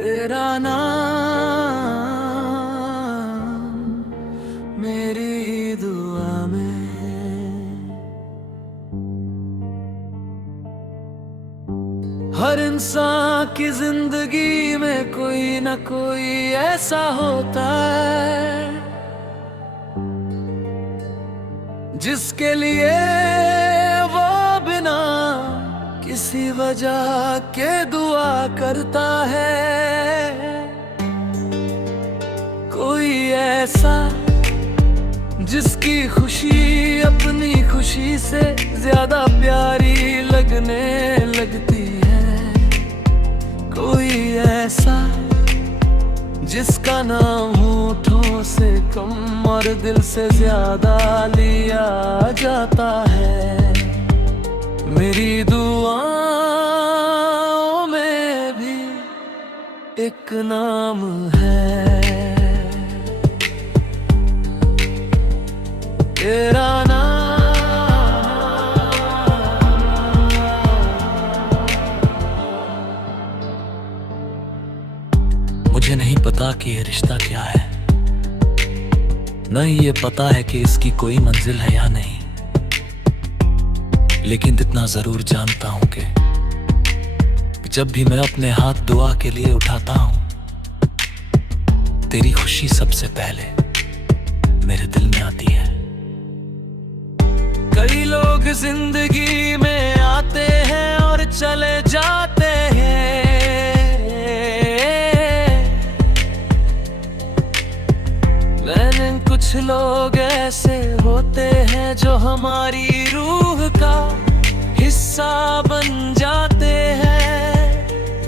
तेरा नाम मेरी दुआ में। हर इंसान की जिंदगी में कोई न कोई ऐसा होता है जिसके लिए वो बिना किसी वजह के दुआ करता है। कोई ऐसा जिसकी खुशी अपनी खुशी से ज्यादा प्यारी लगने लगती है। कोई ऐसा जिसका नाम होठों से कम और दिल से ज्यादा लिया जाता है। मेरी दुआओं में भी एक नाम है, तेरा नाम। मुझे नहीं पता कि ये रिश्ता क्या है, न ही ये पता है कि इसकी कोई मंजिल है या नहीं, लेकिन इतना जरूर जानता हूं कि जब भी मैं अपने हाथ दुआ के लिए उठाता हूं, तेरी खुशी सबसे पहले मेरे दिल में आती है। कई लोग जिंदगी में आते हैं और चले जाते हैं, मैंने कुछ लोग ऐसे होते हैं जो हमारी रूह का हिस्सा बन जाते हैं।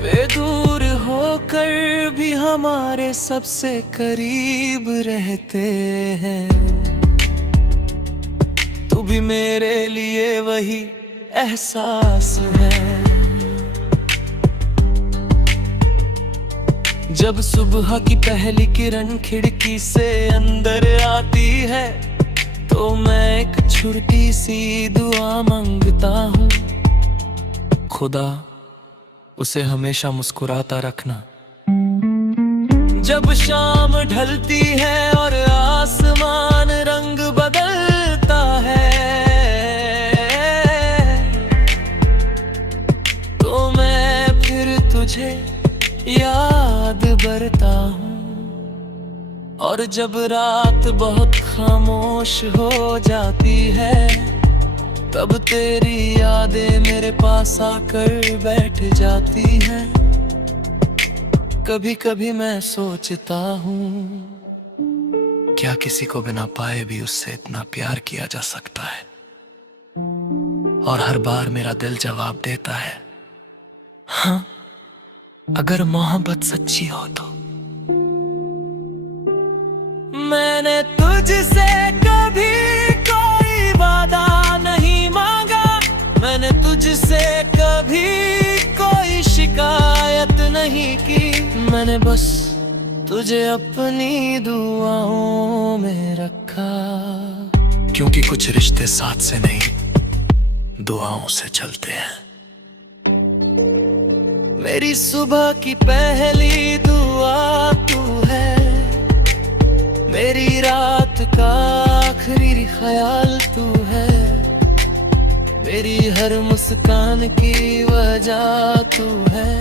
वे दूर होकर भी हमारे सबसे करीब रहते हैं। तू भी मेरे लिए वही एहसास है। जब सुबह की पहली किरण खिड़की से अंदर आती है तो मैं एक छोटी सी दुआ मांगता हूँ, खुदा उसे हमेशा मुस्कुराता रखना। जब शाम ढलती है और आसमान रंग बदलता है तो मैं फिर तुझे याद करता हूँ। और जब रात बहुत खामोश हो जाती है तब तेरी यादें मेरे पास आकर बैठ जाती हैं। कभी कभी मैं सोचता हूँ क्या किसी को बिना पाए भी उससे इतना प्यार किया जा सकता है, और हर बार मेरा दिल जवाब देता है हाँ, अगर मोहब्बत सच्ची हो तो। मैंने तुझसे कभी कोई वादा नहीं मांगा, मैंने तुझसे कभी कोई शिकायत नहीं की, मैंने बस तुझे अपनी दुआओं में रखा। क्योंकि कुछ रिश्ते साथ से नहीं दुआओं से चलते हैं। मेरी सुबह की पहली दुआ तू है, मेरी रात का आखिरी ख्याल तू है, मेरी हर मुस्कान की वजह तू है,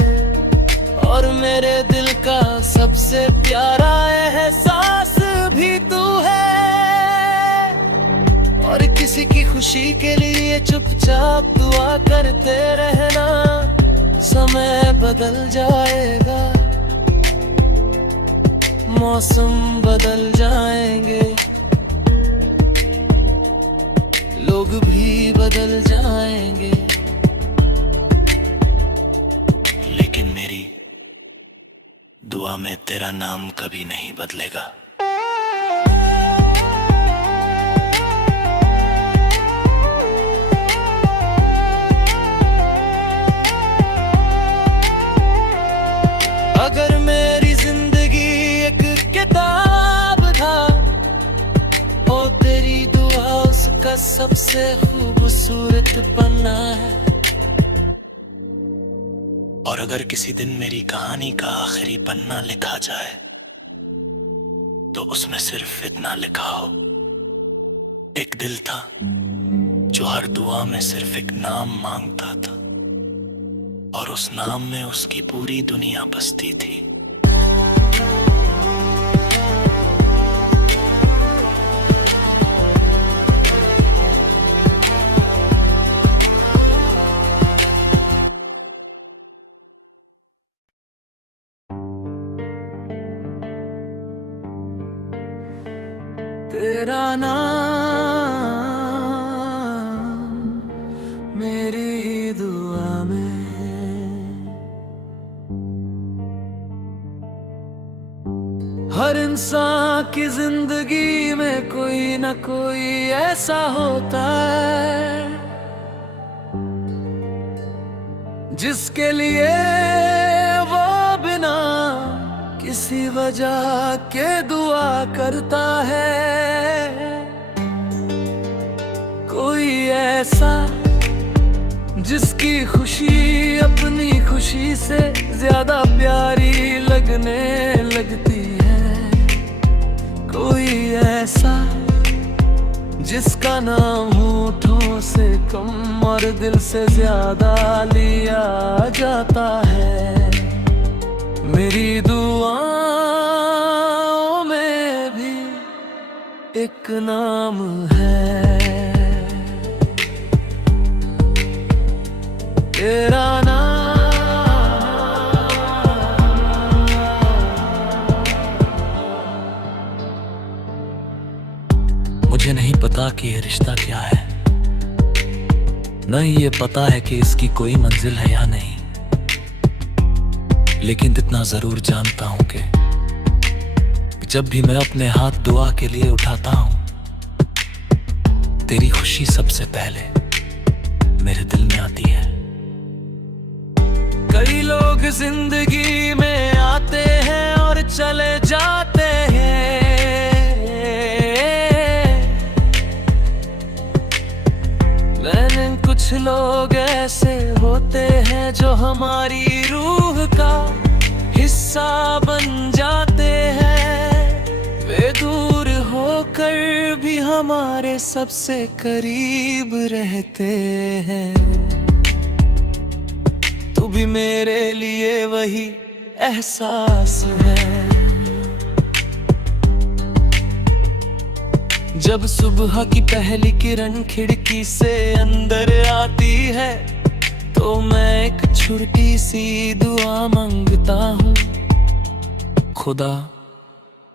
और मेरे दिल का सबसे प्यारा एहसास भी तू है। और किसी की खुशी के लिए चुपचाप दुआ करते रहना, समय बदल जाएगा, मौसम बदल जाएंगे, लोग भी बदल जाएंगे, लेकिन मेरी दुआ में तेरा नाम कभी नहीं बदलेगा। अगर मेरी जिंदगी एक किताब था, ओ तेरी दुआ उसका सबसे खूबसूरत पन्ना है। और अगर किसी दिन मेरी कहानी का आखिरी पन्ना लिखा जाए तो उसमें सिर्फ इतना लिखा हो, एक दिल था जो हर दुआ में सिर्फ एक नाम मांगता था और उस नाम में उसकी पूरी दुनिया बसती थी। तेरा नाम मेरी दुआ में, हर इंसान की जिंदगी में कोई ना कोई ऐसा होता है जिसके लिए वो बिना किसी वजह के दुआ करता है। कोई ऐसा जिसकी खुशी अपनी खुशी से ज्यादा प्यारी लगने लगती है। कोई ऐसा जिसका नाम होठों से कम और दिल से ज्यादा लिया जाता है। मेरी दुआओं में भी एक नाम है, तेरा नाम। मुझे नहीं पता कि ये रिश्ता क्या है, न ही ये पता है कि इसकी कोई मंजिल है या नहीं, लेकिन इतना जरूर जानता हूं कि जब भी मैं अपने हाथ दुआ के लिए उठाता हूं, तेरी खुशी सबसे पहले मेरे दिल में आती है। कई लोग जिंदगी में आते हैं और चले जाते हैं, मैंने कुछ लोग ऐसे होते हैं जो हमारी रूह का हिस्सा बन जाते हैं। वे दूर होकर भी हमारे सबसे करीब रहते हैं। तू भी मेरे लिए वही एहसास है। जब सुबह की पहली किरण खिड़की से अंदर आती है तो मैं एक छोटी सी दुआ मांगता हूँ, खुदा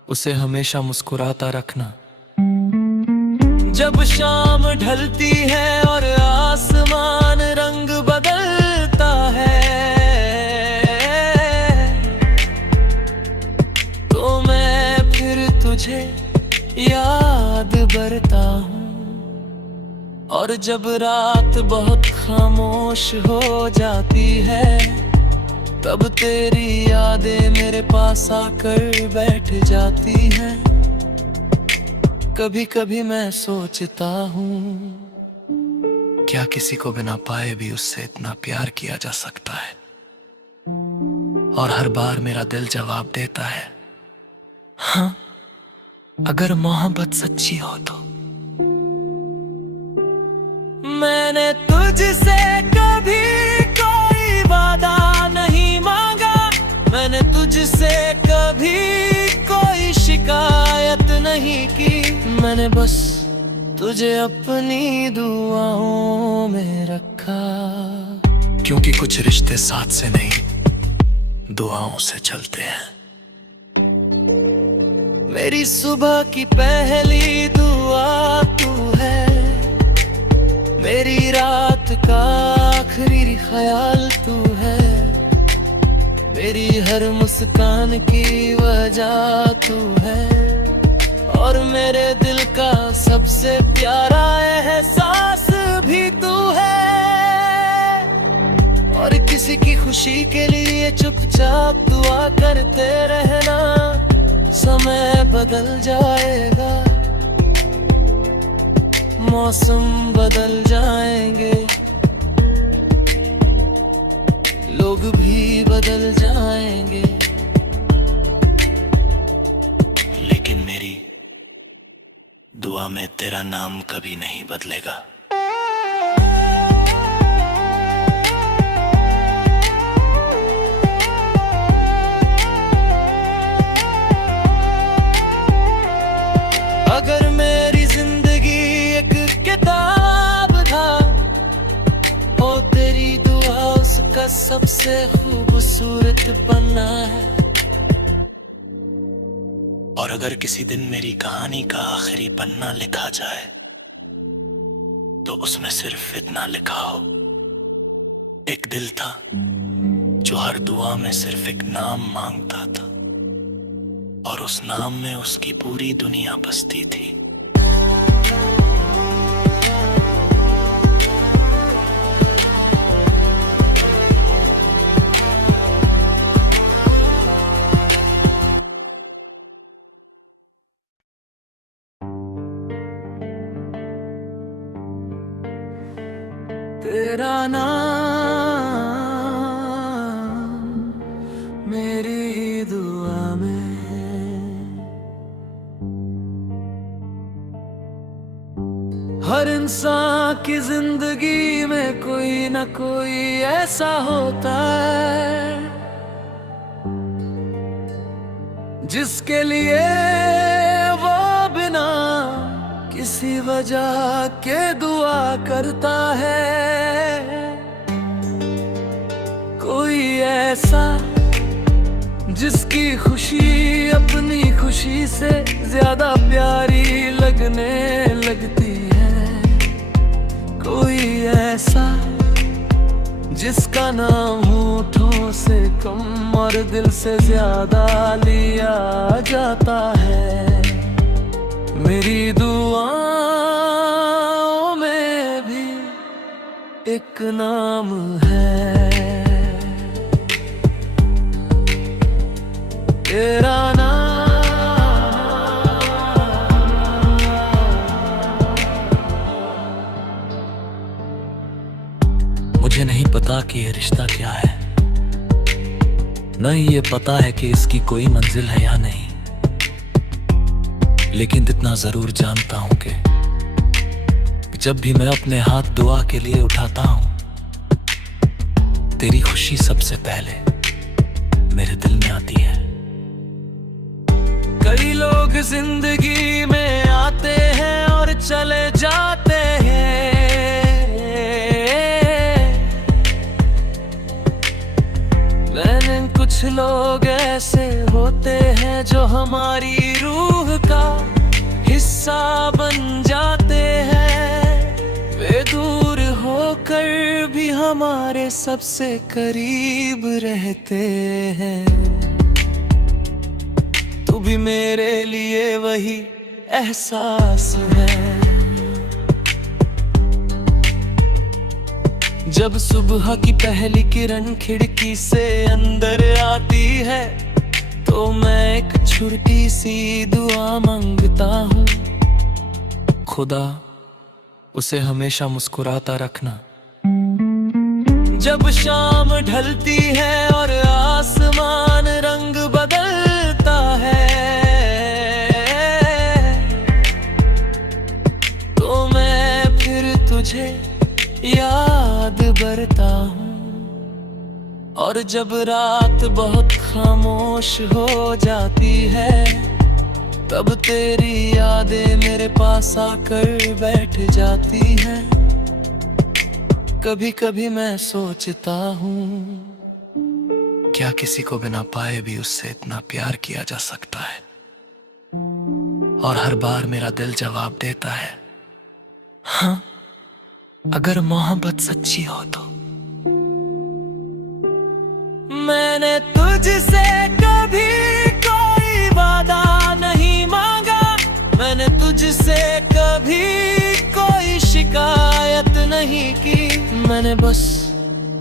उसे हमेशा मुस्कुराता रखना। जब शाम ढलती है और आसमान रंग बदलता है तो मैं फिर तुझे याद करता हूँ। और जब रात बहुत खामोश हो जाती है तब तेरी यादें मेरे पास आकर बैठ जाती हैं। कभी कभी मैं सोचता हूँ क्या किसी को बिना पाए भी उससे इतना प्यार किया जा सकता है, और हर बार मेरा दिल जवाब देता है हाँ, अगर मोहब्बत सच्ची हो तो। मैंने तुझसे कभी कोई वादा नहीं मांगा, मैंने तुझसे कभी कोई शिकायत नहीं की, मैंने बस तुझे अपनी दुआओं में रखा। क्योंकि कुछ रिश्ते साथ से नहीं दुआओं से चलते हैं। मेरी सुबह की पहली दुआ तू है, मेरी रात का आखिरी ख्याल तू है, मेरी हर मुस्कान की वजह तू है, और मेरे दिल का सबसे प्यारा एहसास भी तू है। और किसी की खुशी के लिए चुपचाप दुआ करते रहना, समय बदल जाएगा, मौसम बदल जाएंगे, लोग भी बदल जाएंगे, लेकिन मेरी दुआ में तेरा नाम कभी नहीं बदलेगा। अगर मेरी जिंदगी एक किताब था, ओ तेरी दुआ उसका सबसे खूबसूरत पन्ना है। और अगर किसी दिन मेरी कहानी का आखिरी पन्ना लिखा जाए, तो उसमें सिर्फ इतना लिखा हो, एक दिल था जो हर दुआ में सिर्फ एक नाम मांगता था, और उस नाम में उसकी पूरी दुनिया बसती थी। तेरा नाम मेरी दुआ में, हर इंसान की जिंदगी में कोई ना कोई ऐसा होता है जिसके लिए वो बिना किसी वजह के दुआ करता है। कोई ऐसा जिसकी खुशी अपनी खुशी से ज्यादा प्यारी लगने लगती है। कोई ऐसा जिसका नाम होठों से कम और दिल से ज्यादा लिया जाता है। मेरी दुआओं में भी एक नाम है, तेरा नाम। मुझे नहीं पता कि ये रिश्ता क्या है, न ही ये पता है कि इसकी कोई मंजिल है या नहीं, लेकिन इतना जरूर जानता हूं कि जब भी मैं अपने हाथ दुआ के लिए उठाता हूं, तेरी खुशी सबसे पहले मेरे दिल में आती है। कई लोग जिंदगी में आते हैं और चले जाते हैं, लेकिन कुछ लोग ऐसे होते हैं जो हमारी रूह का हिस्सा बन जाते हैं। वे दूर होकर भी हमारे सबसे करीब रहते हैं। तू भी मेरे लिए वही एहसास है। जब सुबह की पहली किरण खिड़की से अंदर आती है, तो मैं एक छोटी सी दुआ मांगता हूँ, खुदा उसे हमेशा मुस्कुराता रखना। जब शाम ढलती है और आसमान रंग बदलता है, तो मैं फिर तुझे याद करता हूँ। और जब रात बहुत खामोश हो जाती है, तब तेरी यादें मेरे पास आकर बैठ जाती हैं। कभी कभी मैं सोचता हूँ, क्या किसी को बिना पाए भी उससे इतना प्यार किया जा सकता है? और हर बार मेरा दिल जवाब देता है, हाँ, अगर मोहब्बत सच्ची हो तो। मैंने तुझसे कभी कोई वादा नहीं मांगा, मैंने तुझसे कभी कोई शिकायत नहीं की। मैंने बस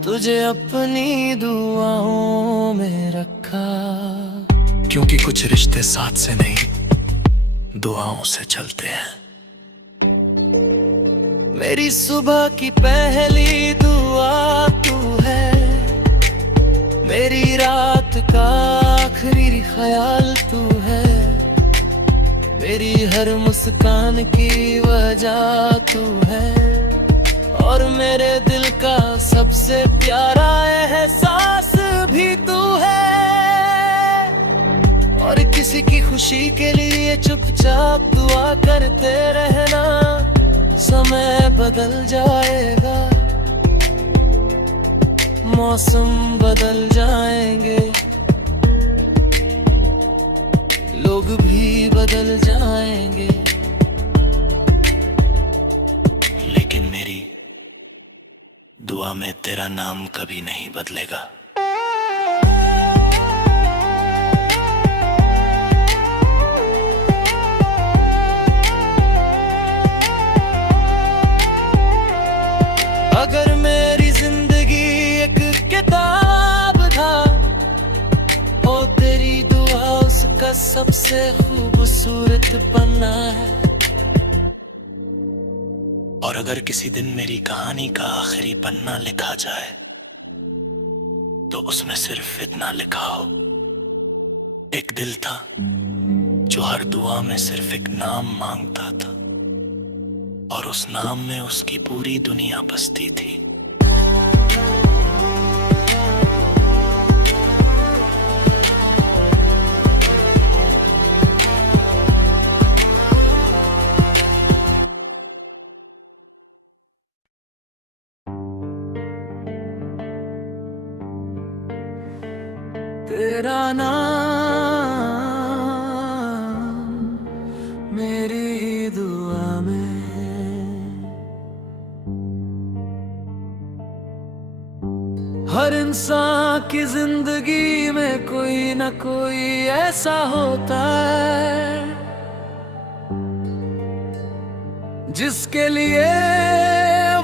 तुझे अपनी दुआओं में रखा, क्योंकि कुछ रिश्ते साथ से नहीं दुआओं से चलते हैं। मेरी सुबह की पहली दुआ तू है, मेरी मुस्कान की वजह तू है, और मेरे दिल का सबसे प्यारा एहसास भी तू है। और किसी की खुशी के लिए चुपचाप दुआ करते रहना, समय बदल जाएगा, मौसम बदल जाएंगे, लोग भी बदल जाएंगे, लेकिन मेरी दुआ में तेरा नाम कभी नहीं बदलेगा। अगर मेरी जिंदगी एक किताब था, ओ तेरी दुआ उसका सबसे खूबसूरत पन्ना है। और अगर किसी दिन मेरी कहानी का आखिरी पन्ना लिखा जाए, तो उसमें सिर्फ इतना लिखा हो, एक दिल था जो हर दुआ में सिर्फ एक नाम मांगता था, और उस नाम में उसकी पूरी दुनिया बसती थी। तेरा नाम मेरी दुआ में, हर इंसान की जिंदगी में कोई न कोई ऐसा होता है, जिसके लिए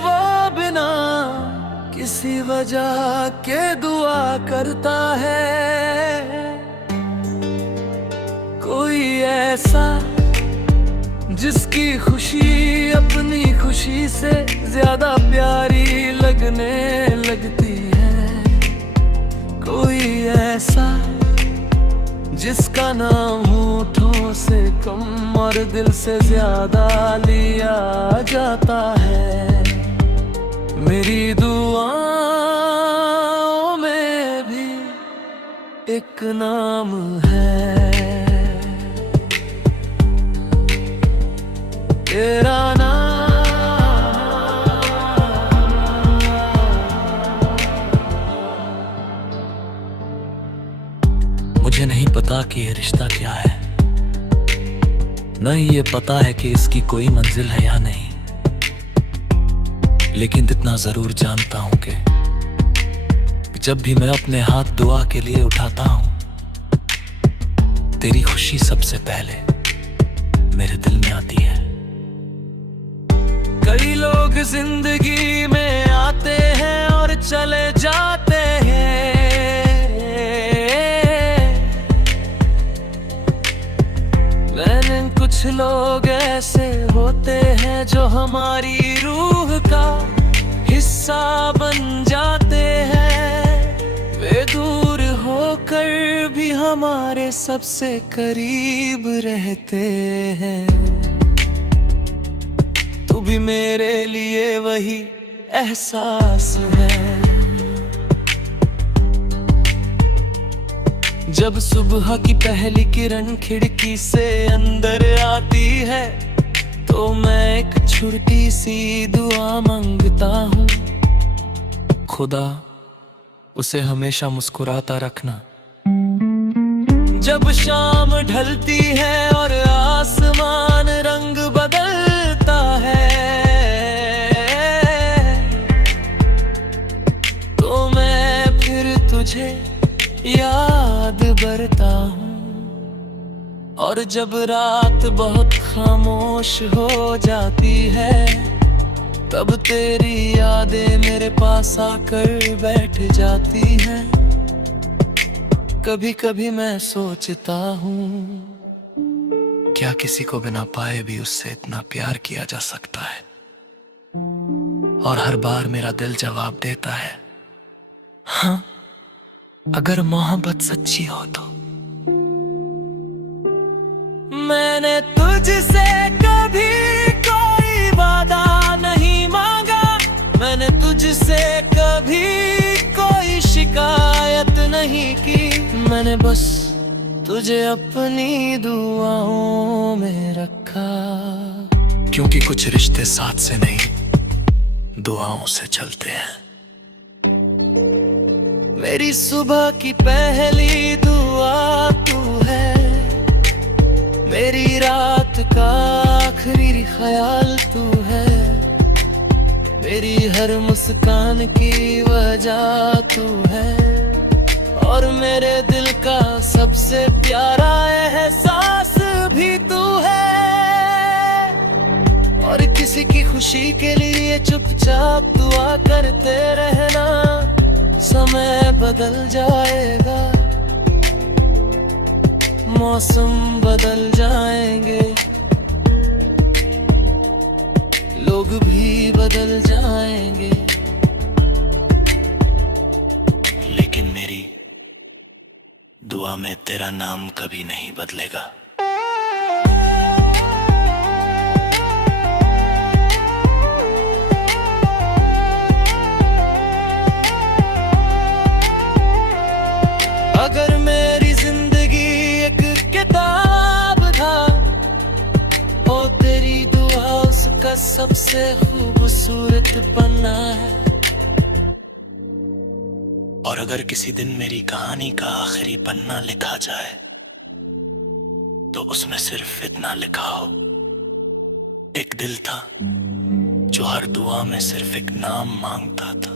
वो बिना किसी वजह के दुआ करता है। कोई ऐसा जिसकी खुशी अपनी खुशी से ज्यादा प्यारी लगने लगती है। कोई ऐसा जिसका नाम होठों से कम और दिल से ज्यादा लिया जाता है। मेरी दुआओं में भी एक नाम है, तेरा नाम। मुझे नहीं पता कि ये रिश्ता क्या है, न ही ये पता है कि इसकी कोई मंजिल है या नहीं, लेकिन इतना जरूर जानता हूं कि जब भी मैं अपने हाथ दुआ के लिए उठाता हूं, तेरी खुशी सबसे पहले मेरे दिल में आती है। कई लोग जिंदगी में आते हैं और चले जाते हैं, मैंने कुछ लोग ऐसे होते हैं जो हमारी रूह का हिस्सा बन जाते हैं। वे दूर होकर भी हमारे सबसे करीब रहते हैं। तू भी मेरे लिए वही एहसास है। जब सुबह की पहली किरण खिड़की से अंदर आती है, तो मैं एक छोटी सी दुआ मांगता हूँ, खुदा उसे हमेशा मुस्कुराता रखना। जब शाम ढलती है और आसमान रंग बदलता है, तो मैं फिर तुझे याद करता हूँ। और जब रात बहुत खामोश हो जाती है, तब तेरी यादें मेरे पास आकर बैठ जाती हैं। कभी कभी मैं सोचता हूँ, क्या किसी को बिना पाए भी उससे इतना प्यार किया जा सकता है? और हर बार मेरा दिल जवाब देता है, हाँ, अगर मोहब्बत सच्ची हो तो। मैंने तुझसे कभी कोई वादा नहीं मांगा, मैंने तुझसे कभी कोई शिकायत नहीं की। मैंने बस तुझे अपनी दुआओं में रखा, क्योंकि कुछ रिश्ते साथ से नहीं दुआओं से चलते हैं। मेरी सुबह की पहली दुआ तू है, मेरी रात का आखिरी ख्याल तू है, मेरी हर मुस्कान की वजह तू है, और मेरे दिल का सबसे प्यारा एहसास भी तू है। और किसी की खुशी के लिए चुपचाप दुआ करते रहना, समय बदल जाएगा, मौसम बदल जाएंगे, लोग भी बदल जाएंगे, लेकिन मेरी दुआ में तेरा नाम कभी नहीं बदलेगा। अगर मेरी जिंदगी एक किताब था, ओ तेरी दुआ उसका सबसे खूबसूरत पन्ना है। और अगर किसी दिन मेरी कहानी का आखिरी पन्ना लिखा जाए, तो उसमें सिर्फ इतना लिखा हो, एक दिल था जो हर दुआ में सिर्फ एक नाम मांगता था,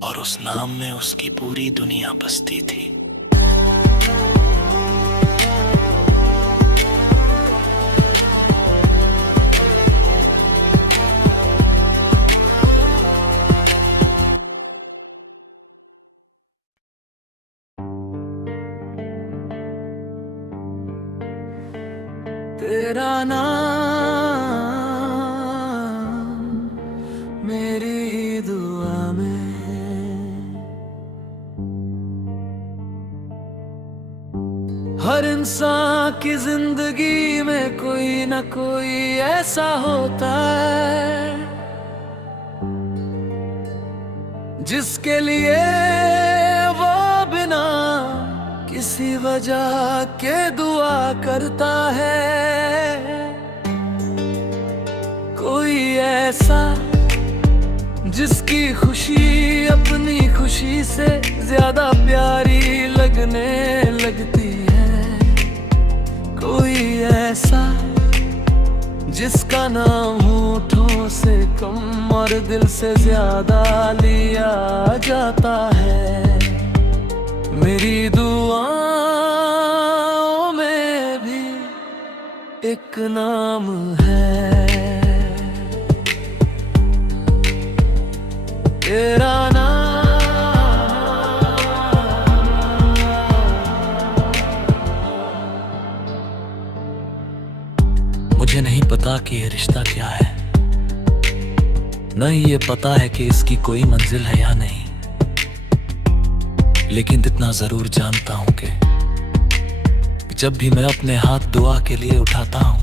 और उस नाम में उसकी पूरी दुनिया बसती थी। तेरा नाम मेरी दुआ में, हर इंसान की जिंदगी में कोई ना कोई ऐसा होता है, जिसके लिए वो बिना किसी वजह के दुआ करता है। कोई ऐसा जिसकी खुशी अपनी खुशी से ज्यादा प्यारी लगने लगती है। कोई ऐसा जिसका नाम होठों से कम और दिल से ज्यादा लिया जाता है। मेरी दुआओं में भी एक नाम है, तेरा नाम। मुझे नहीं पता कि ये रिश्ता क्या है, न ही ये पता है कि इसकी कोई मंजिल है या नहीं, लेकिन इतना जरूर जानता हूं कि जब भी मैं अपने हाथ दुआ के लिए उठाता हूं,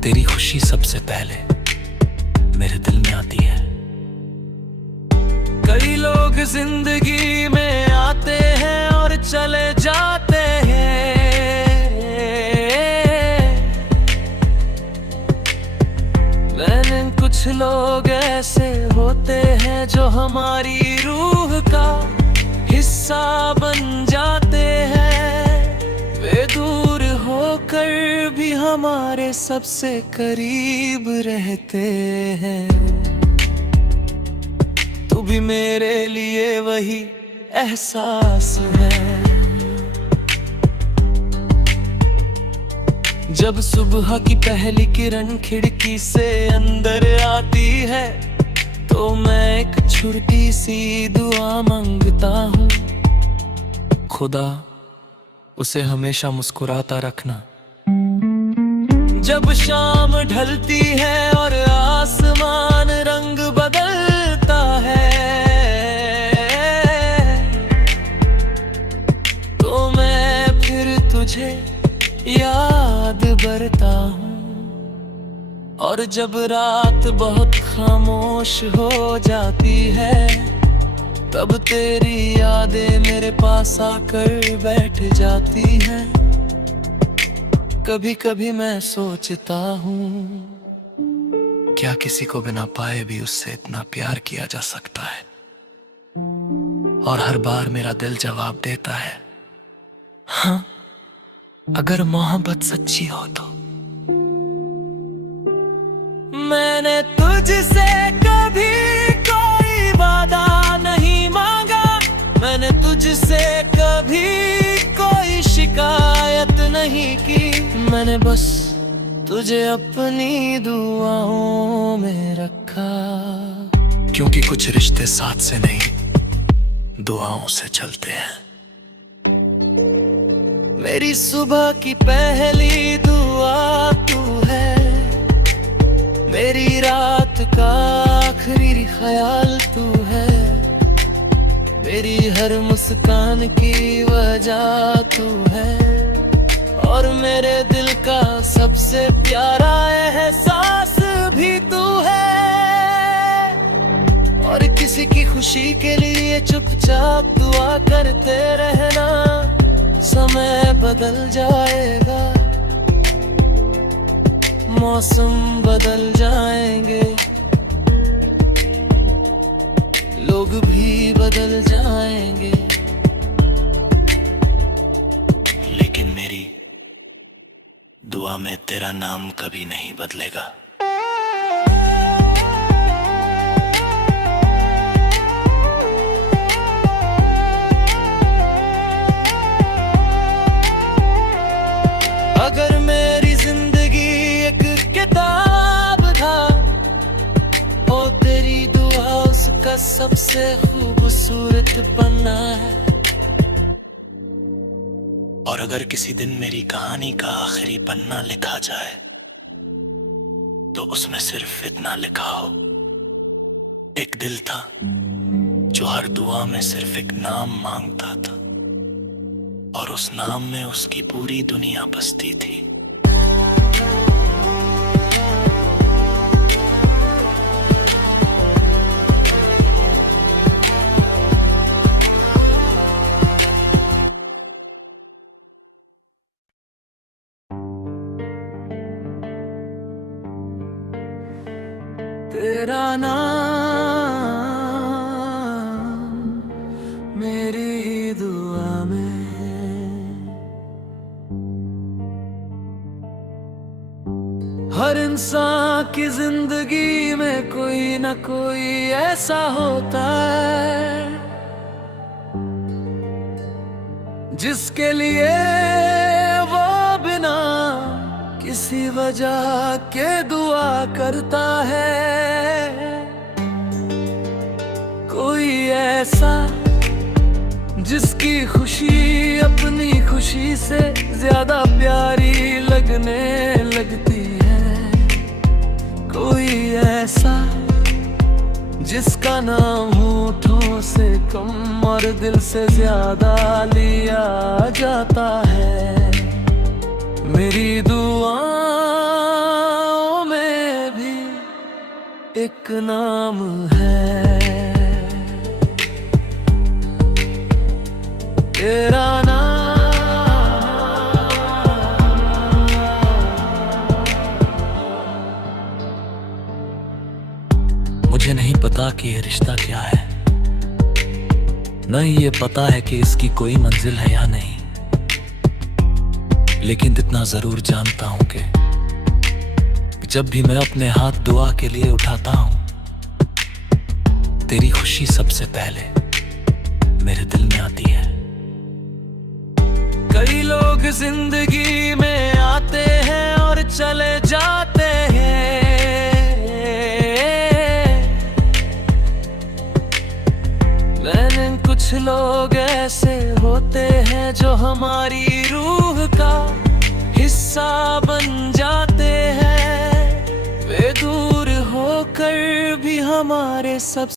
तेरी खुशी सबसे पहले मेरे दिल में आती है। कई लोग जिंदगी में आते हैं और चले जाते हैं, मैंने कुछ लोग ऐसे होते हैं जो हमारी रूह का हिस्सा बन जाते हैं। वे दूर होकर भी हमारे सबसे करीब रहते हैं। तू भी मेरे लिए वही एहसास है। जब सुबह की पहली किरण खिड़की से अंदर आती है, तो मैं एक छोटी सी दुआ मांगता हूँ, खुदा उसे हमेशा मुस्कुराता रखना। जब शाम ढलती है और आसमान रंग बदलता है, तो मैं फिर तुझे और जब रात बहुत खामोश हो जाती है, तब तेरी यादें मेरे पास आकर बैठ जाती हैं। कभी कभी मैं सोचता हूँ, क्या किसी को बिना पाए भी उससे इतना प्यार किया जा सकता है? और हर बार मेरा दिल जवाब देता है, हाँ, अगर मोहब्बत सच्ची हो तो। मैंने तुझसे कभी कोई वादा नहीं मांगा, मैंने तुझसे कभी कोई शिकायत नहीं की। मैंने बस तुझे अपनी दुआओं में रखा, क्योंकि कुछ रिश्ते साथ से नहीं, दुआओं से चलते हैं। मेरी सुबह की पहली दुआ तू है, मेरी रात का आखिरी ख्याल तू है, मेरी हर मुस्कान की वजह तू है, और मेरे दिल का सबसे प्यारा एहसास भी तू है। और किसी की खुशी के लिए चुपचाप दुआ करते रहना, समय बदल जाएगा, मौसम बदल जाएंगे, लोग भी बदल जाएंगे, लेकिन मेरी दुआ में तेरा नाम कभी नहीं बदलेगा। अगर मेरी जिंदगी एक किताब था, ओ तेरी दुआ उसका सबसे खूबसूरत पन्ना है। और अगर किसी दिन मेरी कहानी का आखिरी पन्ना लिखा जाए, तो उसमें सिर्फ इतना लिखा हो, एक दिल था जो हर दुआ में सिर्फ एक नाम मांगता था, और उस नाम में उसकी पूरी दुनिया बसती थी। तेरा नाम मेरी दुआ में, हर इंसान की जिंदगी में कोई ना कोई ऐसा होता है, जिसके लिए वो बिना किसी वजह के दुआ करता है। कोई ऐसा जिसकी खुशी अपनी खुशी से ज्यादा प्यारी लगने लगती है। कोई ऐसा जिसका नाम होठों से कम और दिल से ज्यादा लिया जाता है। मेरी दुआओं में भी एक नाम है, तेरा नाम। मुझे नहीं पता कि ये रिश्ता क्या है, न ही ये पता है कि इसकी कोई मंजिल है या नहीं, लेकिन इतना जरूर जानता हूं कि जब भी मैं अपने हाथ दुआ के लिए उठाता हूं, तेरी खुशी सबसे पहले मेरे दिल में आती है। कई लोग जिंदगी में आते हैं और चले जाते हैं, लेकिन कुछ लोग ऐसे होते हैं जो हमारी रूह का हिस्सा बन जाते हैं। वे दूर होकर भी हमारे सब